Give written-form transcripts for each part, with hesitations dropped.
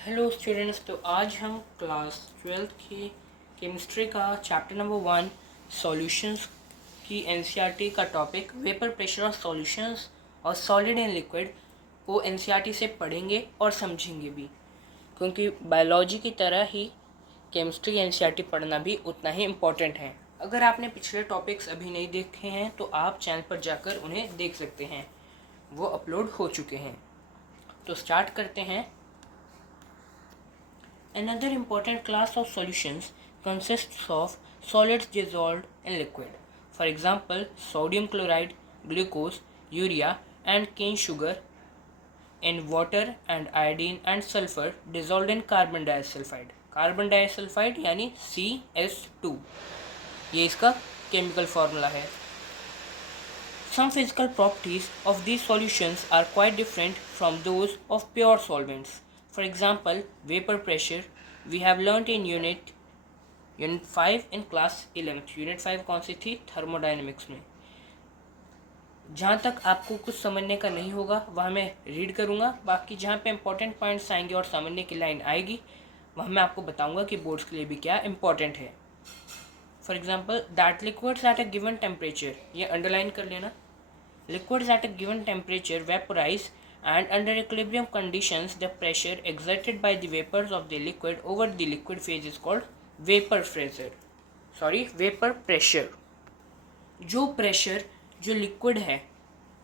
Hello students, तो आज हम क्लास 12th की केमिस्ट्री का चैप्टर नंबर 1 सॉल्यूशंस की एनसीईआरटी का topic vapour pressure of solutions और सॉलिड एंड लिक्विड को एनसीईआरटी से पढ़ेंगे और समझेंगे भी, क्योंकि बायोलॉजी की तरह ही केमिस्ट्री एनसीईआरटी पढ़ना भी उतना ही इम्पोर्टेंट है। अगर आपने पिछले टॉपिक्स अभी नहीं देखे हैं तो आप चैनल पर जाकर उन्हें देख सकते हैं, वो अपलोड हो चुके हैं। तो स्टार्ट करते हैं। Another important class of solutions consists of solids dissolved in liquid. For example, sodium chloride, glucose, urea, and cane sugar in water, and iodine and sulfur dissolved in carbon disulfide. Carbon disulfide यानी CS2, ये इसका chemical formula है। Some physical properties of these solutions are quite different from those of pure solvents. For example, vapor pressure we have learnt in unit 5 in class 11th। Unit 5 कौन सी थी? Thermodynamics में। जहाँ तक आपको कुछ समझने का नहीं होगा वहाँ मैं रीड करूँगा, बाकी जहाँ पे इंपॉर्टेंट पॉइंट्स आएंगे और समझने की लाइन आएगी वहाँ मैं आपको बताऊँगा कि बोर्ड्स के लिए भी क्या इंपॉर्टेंट है। For example, that liquids at a given temperature, ये अंडरलाइन कर लेना। Liquids at a given temperature vaporize, and under equilibrium conditions the pressure exerted by the vapors of the liquid over the liquid phase is called vapor pressure। जो pressure जो liquid है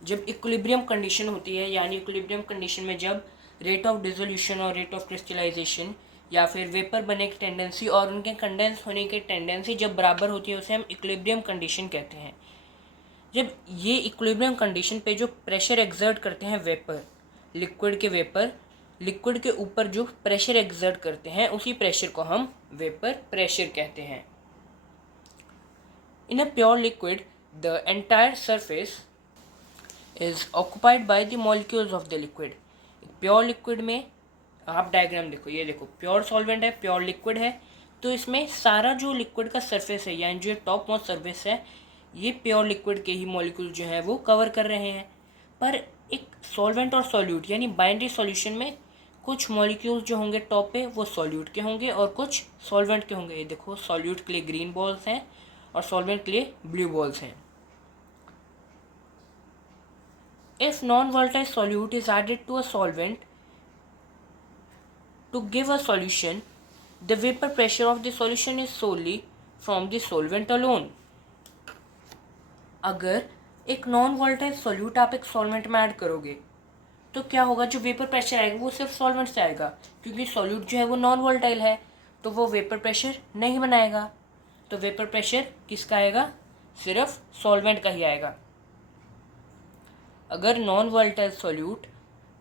जब equilibrium condition होती है, यानी equilibrium condition में जब rate of dissolution और रेट ऑफ क्रिस्टलाइजेशन या फिर वेपर बनने की टेंडेंसी और उनके कंडेंस होने की टेंडेंसी जब बराबर होती है उसे हम इक्विलिब्रियम कंडीशन कहते हैं। जब ये इक्विलिब्रियम कंडीशन पे जो प्रेशर एक्सर्ट करते हैं वेपर, लिक्विड के ऊपर जो प्रेशर एक्सर्ट करते हैं उसी प्रेशर को हम वेपर प्रेशर कहते हैं। In a pure liquid the entire surface is occupied by the molecules of the liquid. Pure liquid में आप डायग्राम देखो, ये देखो प्योर सॉल्वेंट है, प्योर लिक्विड है, तो इसमें सारा जो लिक्विड का सरफेस है यानी जो टॉप मोस्ट सरफेस है ये प्योर लिक्विड के ही मॉलिक्यूल जो है वो कवर कर रहे हैं। पर एक सॉल्वेंट और सॉल्यूट यानी बाइनरी सॉल्यूशन में कुछ मॉलिक्यूल्स जो होंगे टॉप पे वो सॉल्यूट के होंगे और कुछ सॉल्वेंट के होंगे। ये देखो, सॉल्यूट के लिए ग्रीन बॉल्स हैं और सॉल्वेंट के लिए ब्लू बॉल्स हैं। If non volatile solute is added to a solvent to give a solution, the vapour pressure of the solution is solely from the solvent alone. अगर एक non volatile solute आप एक solvent में add करोगे तो क्या होगा, जो वेपर प्रेशर आएगा वो सिर्फ सॉल्वेंट से आएगा, क्योंकि सॉल्यूट जो है वो नॉन वोलेटाइल है तो वो वेपर प्रेशर नहीं बनाएगा। तो वेपर प्रेशर किसका आएगा? सिर्फ सॉल्वेंट का ही आएगा। अगर नॉन वोलेटाइल सॉल्यूट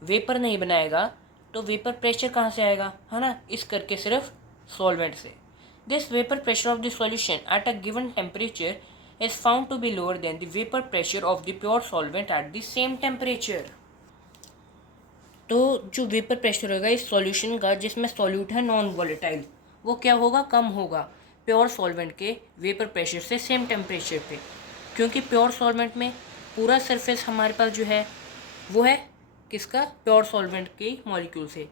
वेपर नहीं बनाएगा तो वेपर प्रेशर कहाँ से आएगा, है ना? इस करके सिर्फ सॉल्वेंट से। This vapour pressure of the solution at a given temperature is found to be lower than the vapor pressure of the pure solvent at the same temperature। तो जो वेपर प्रेशर होगा इस सॉल्यूशन का जिसमें solute है non volatile, वो क्या होगा? कम होगा प्योर सॉल्वेंट के वेपर प्रेशर से सेम टेम्परेचर पे, क्योंकि प्योर सॉल्वेंट में पूरा सरफेस हमारे पास जो है वो है किसका? प्योर सॉल्वेंट के मॉलिक्यूल से।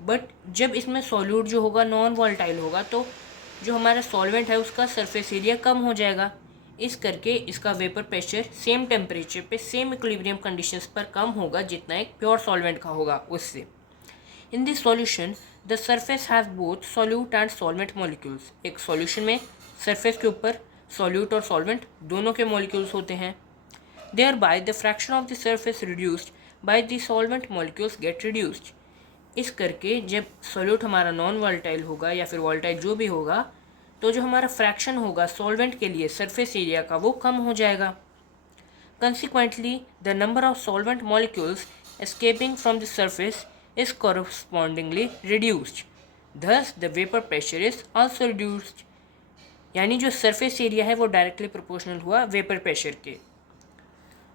बट जब इसमें सॉल्यूट जो होगा नॉन वोलेटाइल होगा तो जो हमारा सॉल्वेंट है उसका सरफेस एरिया कम हो जाएगा, इस करके इसका वेपर प्रेशर सेम टेम्परेचर पे सेम इक्विलिब्रियम कंडीशंस पर कम होगा जितना एक प्योर सॉल्वेंट का होगा उससे। In this solution the surface have both solute and solvent molecules. एक सॉल्यूशन में सरफेस के ऊपर सॉल्यूट और सॉल्वेंट दोनों के मॉलिक्यूल्स होते हैं। Thereby the fraction of the surface reduced by the solvent molecules get reduced. इस करके जब सॉल्यूट हमारा नॉन वोलेटाइल होगा या फिर वोलेटाइल जो भी होगा तो जो हमारा फ्रैक्शन होगा सॉल्वेंट के लिए सरफेस एरिया का वो कम हो जाएगा। Consequently the number of solvent molecules escaping from the surface is correspondingly reduced, thus the vapour pressure is also reduced. यानी जो सरफेस एरिया है वो डायरेक्टली प्रोपोर्शनल हुआ वेपर प्रेशर के।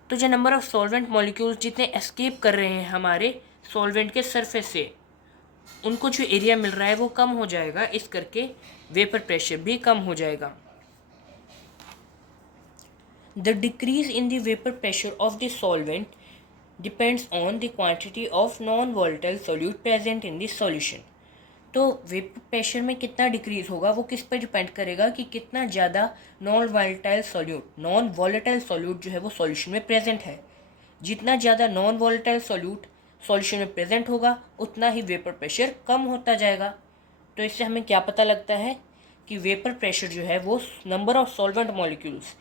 तो जो नंबर ऑफ सॉल्वेंट मॉलिक्यूल्स जितने एस्केप कर रहे हैं हमारे सॉल्वेंट के सरफेस से, उनको जो एरिया मिल रहा है वो कम हो जाएगा, इस करके वेपर प्रेशर भी कम हो जाएगा। The decrease in the vapour pressure of the solvent depends on the quantity of non volatile solute present in the solution. तो वेपर प्रेशर में कितना डिक्रीज होगा वो किस पर डिपेंड करेगा कि कितना ज़्यादा नॉन वॉलेटाइल सॉल्यूट जो है वो सॉल्यूशन में प्रेजेंट है। जितना ज़्यादा नॉन वॉलेटाइल सॉल्यूट सॉल्यूशन में प्रेजेंट होगा उतना ही वेपर प्रेशर कम होता जाएगा। तो इससे हमें क्या पता लगता है कि वेपर प्रेशर जो है वो नंबर ऑफ सॉल्वेंट मॉलिक्यूल्स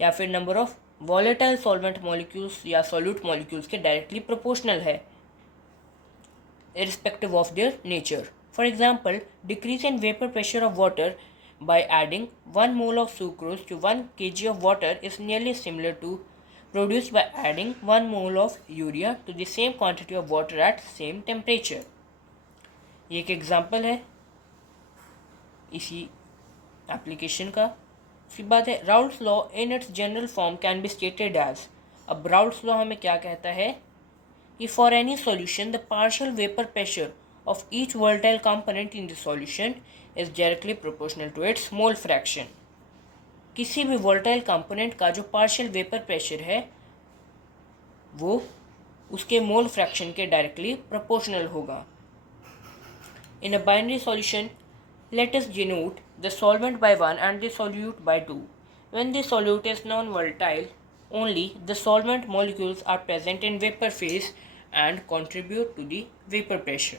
या फिर number of volatile solvent molecules या सॉल्यूट मॉलिक्यूल्स के डायरेक्टली प्रोपोर्शनल है irrespective of their nature. For example, decrease in vapor pressure of water by adding 1 mole of sucrose to 1 kg of water is nearly similar to produced by adding 1 mole of urea to the same quantity of water at same temperature. ये एक example है इसी application का। उसकी बात है Raoult's law in its general form can be stated as. अब Raoult's law हमें क्या कहता है कि for any solution the partial vapor pressure of each volatile component in the solution is directly proportional to its mole fraction। किसी भी volatile component का जो partial vapor pressure है वो उसके mole fraction के directly proportional होगा। In a binary solution, let us denote the solvent by 1 and the solute by 2. When the solute is non-volatile, only the solvent molecules are present in vapor phase and contribute to the vapor pressure।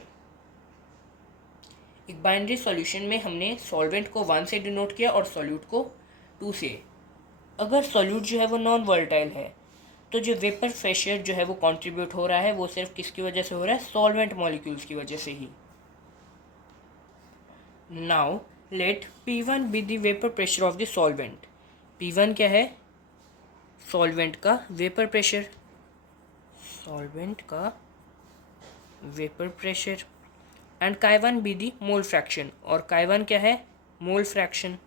एक binary solution में हमने solvent को 1 से denote किया और solute को 2 से। अगर सॉल्यूट जो है वो नॉन वोलेटाइल है तो जो वेपर प्रेशर जो है वो कंट्रीब्यूट हो रहा है वो सिर्फ किसकी वजह से हो रहा है, सॉल्वेंट मॉलिक्यूल्स की वजह से ही। Now let P1 be the vapour pressure of the solvent. P1 क्या है, सॉल्वेंट का वेपर प्रेशर, सॉल्वेंट का vapour pressure and Chi1 be the mole fraction, और Chi1 क्या है, mole fraction.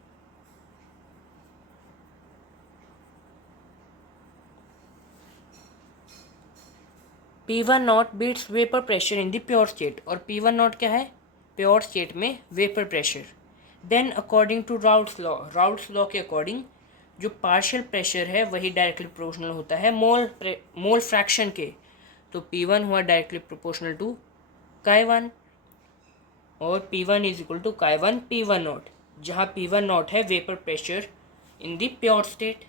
P1 nought be its vapour pressure in the pure state, और P1 nought क्या है, प्योर स्टेट में vapour pressure. Then according to Raoult's law के according जो partial pressure है वही डायरेक्टली प्रोपोर्शनल होता है मोल फ्रैक्शन के। तो P1 हुआ डायरेक्टली प्रोपोर्शनल टू Chi1 और P1 is equal to Chi1 P1 not, जहाँ P1 नॉट है vapour pressure in the pure state.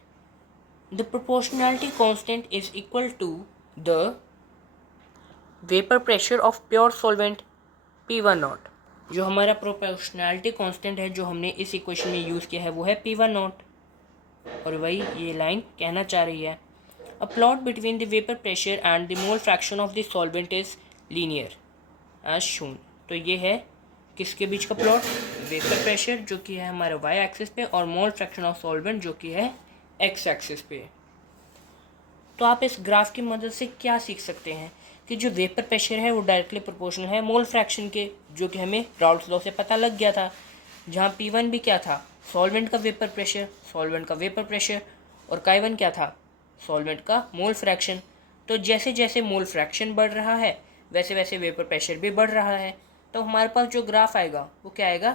The proportionality constant is equal to the vapour pressure of pure solvent P1 nought. जो हमारा proportionality constant है जो हमने इस equation में use किया है वो है P1 नॉट, और वही ये लाइन कहना चाह रही है। A plot between the vapor pressure and the mole fraction of the solvent is linear as shown। तो ये है किसके बीच का प्लॉट, वेपर प्रेशर जो कि है हमारे y एक्सिस पे और मोल फ्रैक्शन ऑफ सॉल्वेंट जो कि है x एक्सिस पे। तो आप इस ग्राफ की मदद से क्या सीख सकते हैं कि जो वेपर प्रेशर है वो डायरेक्टली प्रोपोर्शनल है मोल फ्रैक्शन के, जो कि हमें राउल्स लॉ से पता लग गया था। जहाँ P1 भी क्या था, सॉल्वेंट का वेपर प्रेशर, और Chi1 क्या था, सॉल्वेंट का मोल फ्रैक्शन। तो जैसे जैसे मोल फ्रैक्शन बढ़ रहा है वैसे वैसे वेपर प्रेशर भी बढ़ रहा है। तो हमारे पास जो ग्राफ आएगा वो क्या आएगा,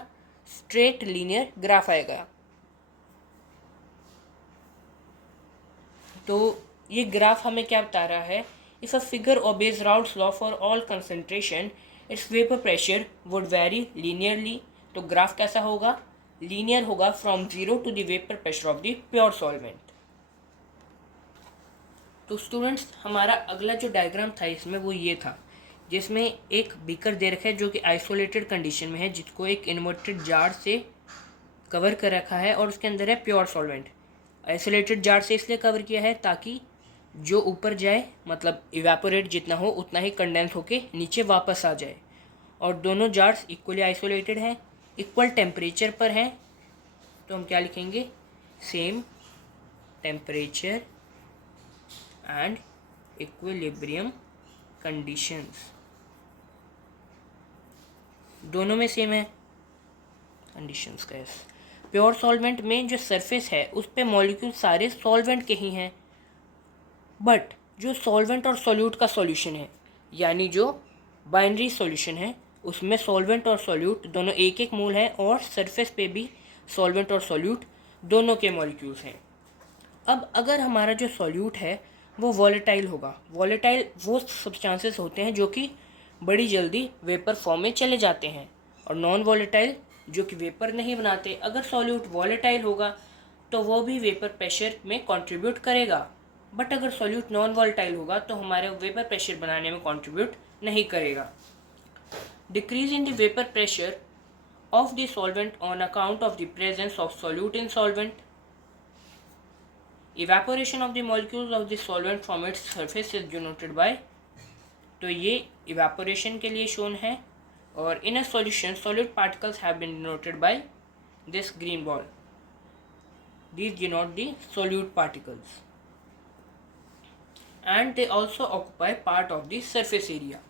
स्ट्रेट लीनियर ग्राफ आएगा। तो ये ग्राफ हमें क्या बता रहा है, if a figure obeys Raoult's law for all concentration its vapour pressure would vary linearly. तो ग्राफ कैसा होगा, लीनियर होगा from 0 to the vapour pressure of the pure solvent. तो स्टूडेंट्स हमारा अगला जो डायग्राम था इसमें वो ये था, जिसमें एक बीकर दे रखा है जो कि आइसोलेटेड कंडीशन में है, जिसको एक इन्वर्टेड जार से कवर कर रखा है और उसके अंदर है प्योर सॉल्वेंट। आइसोलेटेड जार से इसलिए कवर किया है ताकि जो ऊपर जाए मतलब इवेपोरेट जितना हो उतना ही कंडेंस होके नीचे वापस आ जाए, और दोनों जार्स इक्वली आइसोलेटेड हैं, इक्वल टेम्परेचर पर हैं। तो हम क्या लिखेंगे, same temperature and equilibrium conditions, दोनों में सेम है कंडीशंस का। प्योर सॉल्वेंट में जो सरफेस है उस पे मॉलिक्यूल सारे सॉल्वेंट के ही हैं, बट जो सॉल्वेंट और सॉल्यूट का सॉल्यूशन है यानी जो बाइनरी सॉल्यूशन है उसमें सॉल्वेंट और सॉल्यूट दोनों एक एक मोल है, और सरफेस पे भी सॉल्वेंट और सॉल्यूट दोनों के मॉलिक्यूल्स हैं। अब अगर हमारा जो सॉल्यूट है वो वॉलेटाइल होगा, वॉलेटाइल वो सब्सटेंसेस होते हैं जो कि बड़ी जल्दी वेपर फॉर्म में चले जाते हैं, और नॉन वॉलेटाइल जो कि वेपर नहीं बनाते। अगर सॉल्यूट वॉलेटाइल होगा तो वो भी वेपर प्रेशर में कंट्रीब्यूट करेगा, बट अगर सॉल्यूट नॉन वॉलेटाइल होगा तो हमारे वेपर प्रेशर बनाने में कंट्रीब्यूट नहीं करेगा। Decrease in the vapour pressure of the solvent on account of the presence of solute in solvent. Evaporation of the molecules of the solvent from its surface is denoted by, तो ये evaporation के लिए shown है। और in a solution solute particles have been denoted by this green ball. These denote the solute particles and they also occupy part of the surface area.